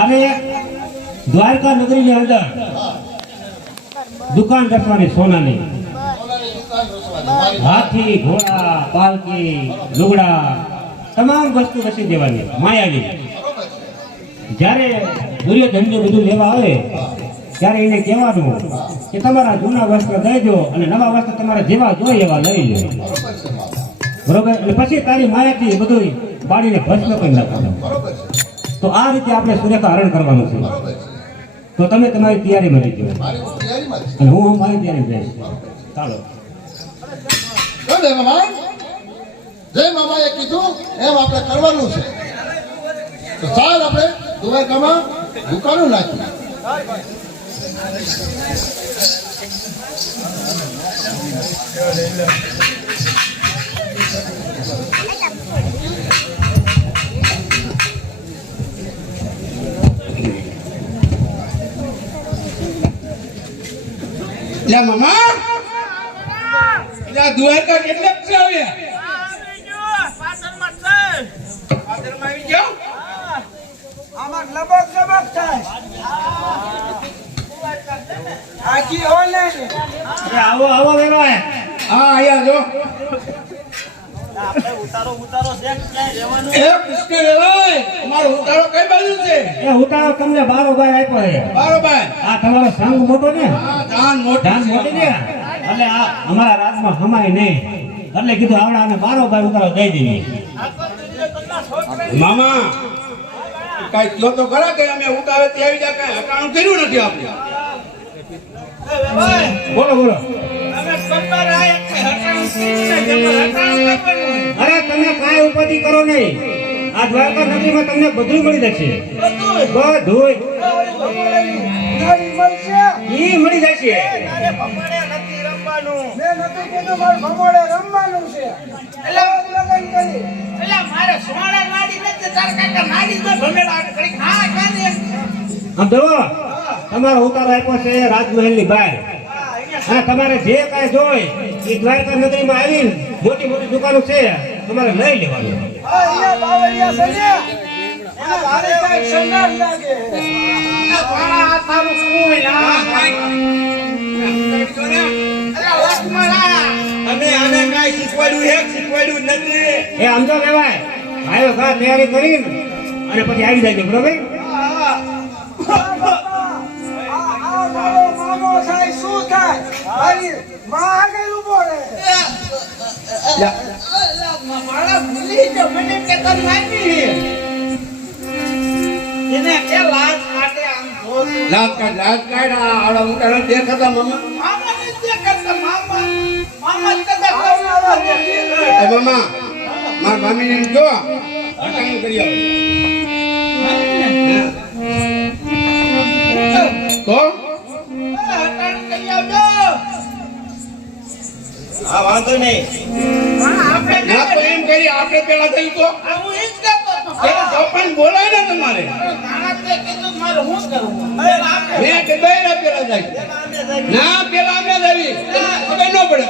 તારે દ્વારકા નગરીની અંદર. દુકાન રખવાની સોનાની. હાથી, ઘોડા, પાલકી, લુગડા, તમામ વસ્તુ રસી દેવાની છે જ્યારે દુર્યોધનને બધું લેવા આવે, ત્યારે એને કહેવાનું કે તમારા જૂના વસ્ત્ર દઈ દો અને નવા વસ્ત્ર તમારા જેવા જોઈએ એવા લઈ લે. બરોબર? અને પછી તારી માયાથી બધું બાળીને ભસ્મ કરી નાખવાનું. તો આ રીતે આપણે સુરેખા હરણ કરવાનું છે. તો તમે તમારી તૈયારીમાં રહેજો. અને હું મારી તૈયારી રહીશ. ચાલો. જય મામાએ કીધું એમ આપણે કરવાનું છે. તો ચાલ આપણે દુવારકામાં દુકાનો નાખીએ. લે મમા. લે દ્વારકા કેટલે છે આવ્યા? પાદરમાં આવી ગયો આમાં લબક લબક થાય. ઓલે આવો આવો હા અહીંયા જો. ઉતારો ઉતારો દેખ ક્યાંય રહેવાનું? એ કૃષ્ણ રેવાય અમારો ઉતારો કઈ બાજુ છે? એ ઉતારો તમને બારો બાર આપ્યો છે. બરોબર? આ તમારો સંઘ મોટો ને? હા ધાન મોટું. ધાન મોટી ને? એટલે આ અમારા રાજમાં હમાય નહીં. એટલે કીધું આવડા અને બારો ભાઈ ઉતારો દઈ દઈએ મામા કઈ કયો તો ખરા કે અમે ઉતાવે તે આવી જાય કઈ હટાણું કર્યું નથી આપણે. બોલો બોલો. અમે સંતાર આયા હટાણું હટાણું ઉપાધિ કરો નહીં. આ દ્વારકા નગરીમાં તમને બધું મળી જશે. બધું ઈ મળી જશે. તમારે જે કાંઈ જોઈ એ દ્વારકા નગરીમાં આવીને મોટી મોટી દુકાનો છે. તમારે લઈ લેવાનું. આ અહીંયા બાવળિયા છે ને. એના ભારે કાંઈક સંઘર્ષ લાગે. વાળા તારું કોઈ ના અરે લક્ષ્મણા અમે આને કાંઈ શીખવાડ્યું હે શીખવાડ્યું નથી. એ આમ તો કહેવાય. ભાઈઓ ઘા તૈયારી કરીને અને પછી આવી જાય બરોબર? શું થાય? મારી માં આગળ ઊભો રહે મારા ભૂલી જો મને કે તન નાખી એને કે લાજ માટે આમ લાત કાઢ લાત કાઢ. આ આવડા ઉતારા દેખાતા મામા. મામા ને કરતા મામા મામા કદા વ્યક્તિ. એ મામા માર મામીને જો હટાણું કરી આવો. તો હટાણ કઈ આવજો હા વાંધો નહીં. ના તો એમ કરી આપણે પેલા થઈ તો. આ હું ઈ જ કહેતો હતો. પણ બોલાય ને તમારે. કીધું મેં કે બે ના પેલા જાય. ના પેલા અમે ખબર ન પડે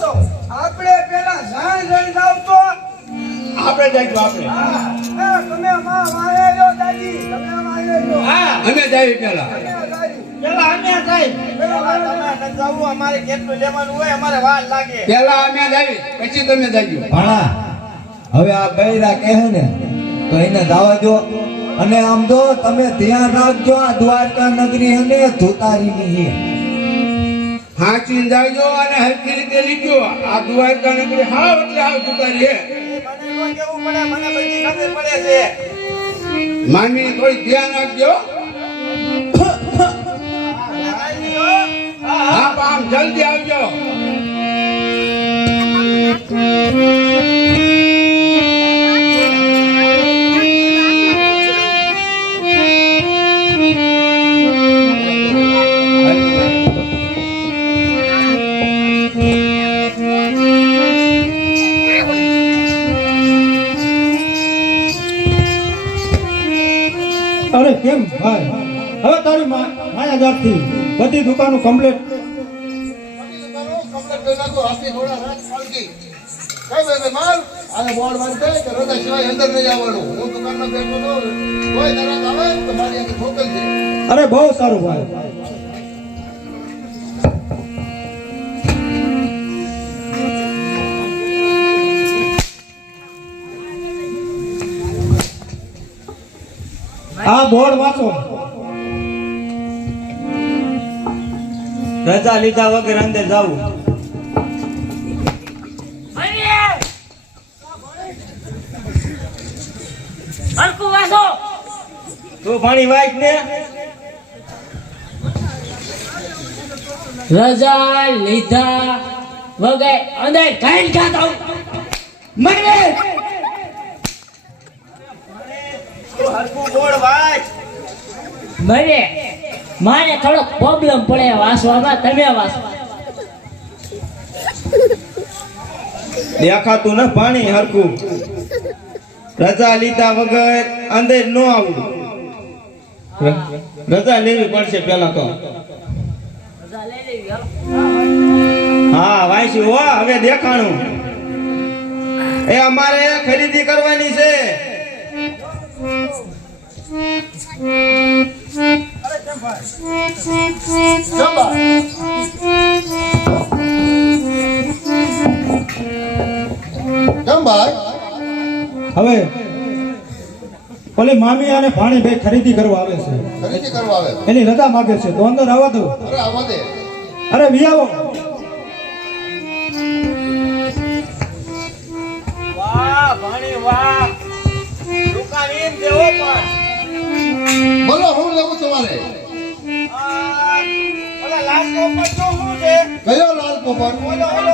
તો. આપણે પેલા જાણ જણ જાવ તો. આપણે જઈશું આપણે. હા, તમે માં રહ્યો દાદી. તમે વાહે હા. અમે દાદી પેલા. અમે સાહેબ. પેલા વાહે રહ્યો. તમે જવું અમારે કેટલું લેવાનું હોય અમારે વાર લાગે પેલા અમે જઈએ પછી તમે જજો ભાણા હવે આ બૈરા કહે ને તો એને જવા દો. અને આમ જો તમે ધ્યાન રાખજો આ દ્વારકા નગરી અને ધુતારીની છે હાચીન જાયજો અને હરખી રીતે લીધો આ દ્વારકા નગરી હાવ એટલે હાવ જુતારી હે. મને નો કેવું પડે મને બધી ખબર પડે છે. મામી થોડી ધ્યાન રાખજો. હા કેમ? ભાઈ હવે તારી મા- માયાજાળથી બધી દુકાનો કમ્પ્લીટ કરી નાખો હાથી રાત બોર્ડ દે કે અરે, બહુ સારું ભાઈ. આ બોર્ડ વાંચો. રજા લીધા વગર અંદર જવું. તું પાણી વાંચ ને? રજા લીધા વગર અંદર ખાઈને ખાતા મને મને મારે. થોડો પ્રોબ્લેમ પડે વાસવામાં તમે વાસો. દેખાતું ને પાણી હરકું રજા લીધા વગર અંદર નો આવું. રજા લેવી પડશે પેલા તો. હા વાંચી હો હવે દેખાણું. એ અમારે ખરીદી કરવાની છે. જમા. મામી અને ભાણી ભાઈ ખરીદી કરવા આવે છે. ખરીદી કરવા આવે એની રજા માગે છે. તો અંદર આવવા દો. અરે આવા દે. અરે વિયાવો વાહ ભાણી વાહ. દુકાન એમ દેવો પણ. બોલો હું લેવું તમારે? ઓલા લાલ શું છે? કયો લાલ પોપર ઓલો ઓલો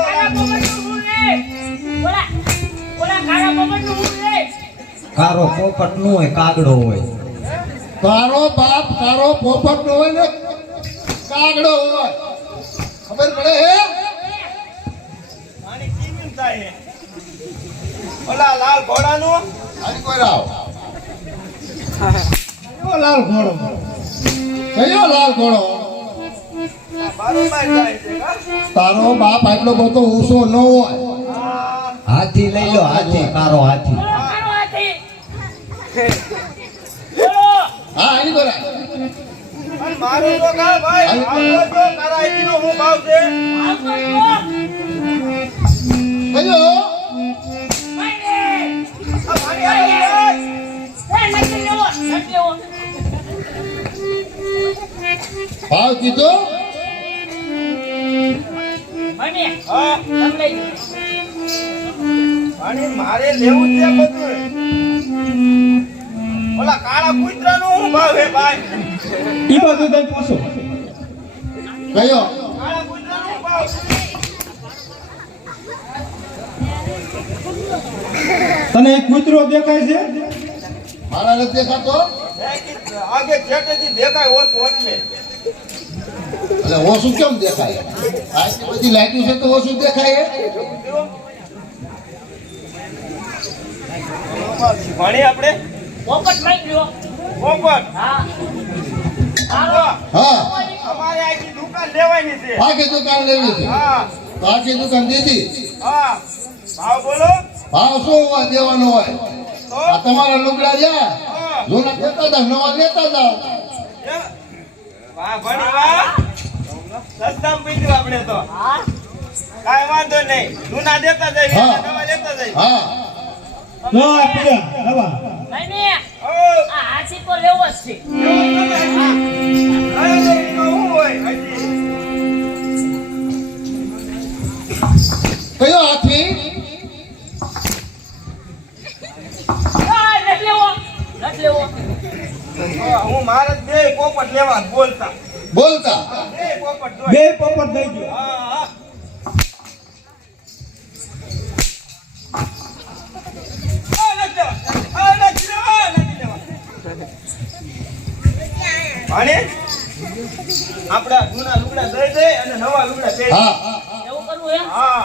કારો પોપટનું હોય કાગડો હોય. તારો બાપ કારો પોપટ નો હોય ને કાગડો હોય. ખબર પડે હે? પાણી કેમ થાય ઓલા લાલ ઘોડાનું? આની કોઈ રાવ. કયો લાલ ઘોડો? કયો લાલ ઘોડો? તારો બાપ આટલો બધો ઊંચો ન હોય. હાથી લઈ લો હાથી કારો હાથી. હા આની રાવ મારું તો કા ભાઈ હાલ. તો કરાઈનો હું ભાવ છે કયો આ ભાઈ આવી જાય. ભાવ કીધો મારે લેવું છે બધું ઓલા કાળા કૂતરાનો શું ભાવ હે ભાઈ? ઈ બાજુ તને પૂછો. કયો? કાળા કુતરા નું ભાવ તને એક કૂતરો દેખાય છે? મારા નથી દેખાતો? આગે જેટેથી દેખાય ઓછું મે. એટલે ઓછું કેમ દેખાય? આટલી બધી લાઈટું છે તો ઓછું દેખાય? ભણી આપણે? પોપટ મારી લ્યો. પોપટ હા. હા, હા. અમારે આખી દુકાન લેવાની છે. આખી દુકાન લેવી છે? હા. તો આખી દુકાન દીધી? હા. ભાવ બોલો. ભાવ શું હોય દેવાનો હોય? તો? આ તમારા લુગડા જા હા. જૂના દેતા જાવ નવા લેતા જાવ વાહ ભણી વાહ. સસ્તામાં પીધું આપણે તો. હા. કાંઈ વાંધો નહીં. જૂના દેતા જઈએ હા. નવા લેતા જઈએ. હા. લો આ નવા. આ હાથી તો લેવો જ છે? કયો હાથી? હા, હું મારે જ બે પોપટ લેવા બોલતા. બોલતા? બે પોપટ બે. પોપટ દઈ ગયો. ભાણે, આપણા જૂના લુગડા દઈ દે અને નવા લુગડા પહેરી. હા એવું કરવું એમ હા.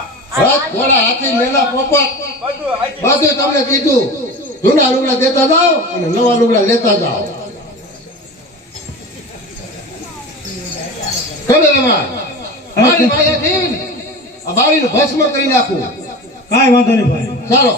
ઘોડા હાથી મેલા પોપટ? બધું તમને કીધું. જૂના લુગડા દેતા જાઓ અને નવા લુગડા લેતા જાઓ. ખબર એમાં મારી આ બાવીને ભસ્મ કરી નાખું. કાંઈ વાંધો નહીં ભાઈ. ચાલો.